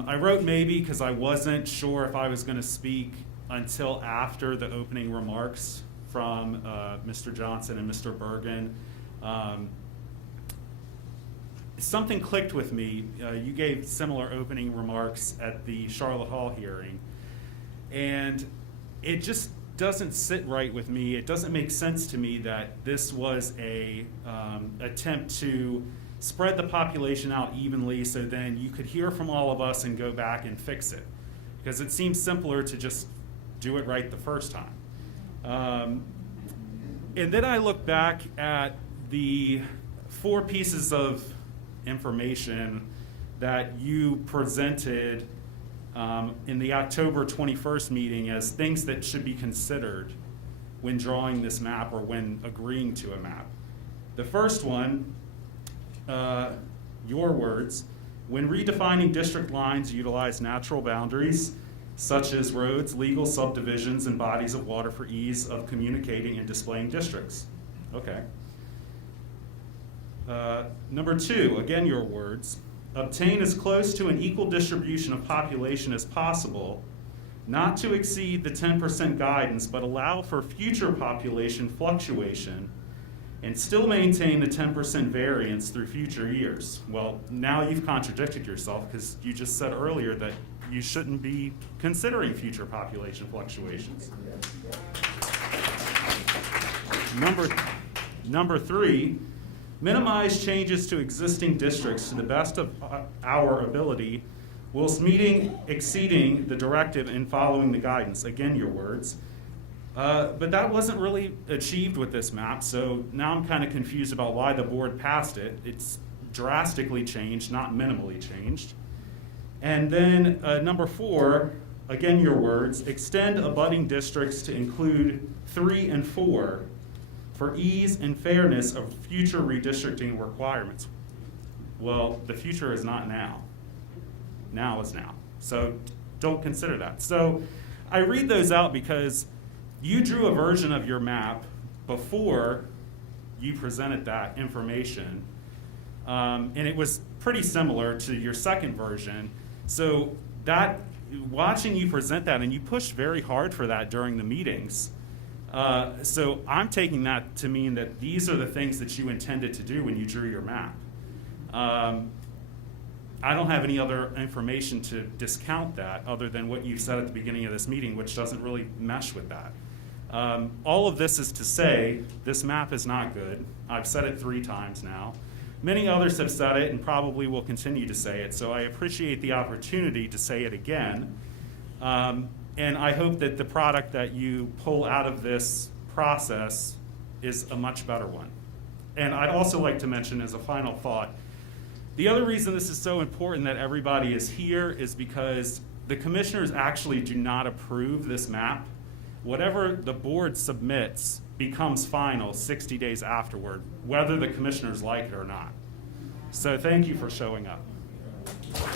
I wrote maybe because I wasn't sure if I was going to speak until after the opening remarks from Mr. Johnson and Mr. Bergen. Something clicked with me. You gave similar opening remarks at the Charlotte Hall hearing, and it just doesn't sit right with me. It doesn't make sense to me that this was a attempt to spread the population out evenly so then you could hear from all of us and go back and fix it. Because it seems simpler to just do it right the first time. And then I look back at the 4 pieces of information that you presented in the October 21st meeting as things that should be considered when drawing this map or when agreeing to a map. The first one, your words, when redefining district lines, utilize natural boundaries such as roads, legal subdivisions, and bodies of water for ease of communicating and displaying districts. Okay. Number 2, again your words, obtain as close to an equal distribution of population as possible, not to exceed the 10% guidance, but allow for future population fluctuation and still maintain the 10% variance through future years. Well, now you've contradicted yourself because you just said earlier that you shouldn't be considering future population fluctuations. Number 3, minimize changes to existing districts to the best of our ability whilst exceeding the directive and following the guidance. Again, your words. But that wasn't really achieved with this map, so now I'm kind of confused about why the board passed it. It's drastically changed, not minimally changed. And then number 4, again your words, extend abutting districts to include 3 and 4 for ease and fairness of future redistricting requirements. Well, the future is not now. Now is now. So don't consider that. So I read those out because you drew a version of your map before you presented that information, and it was pretty similar to your second version. So that, watching you present that, and you pushed very hard for that during the meetings, so I'm taking that to mean that these are the things that you intended to do when you drew your map. I don't have any other information to discount that other than what you said at the beginning of this meeting, which doesn't really mesh with that. All of this is to say this map is not good. I've said it 3 times now. Many others have said it and probably will continue to say it, so I appreciate the opportunity to say it again. And I hope that the product that you pull out of this process is a much better one. And I'd also like to mention as a final thought, the other reason this is so important that everybody is here is because the commissioners actually do not approve this map. Whatever the board submits becomes final 60 days afterward, whether the commissioners like it or not. So thank you for showing up.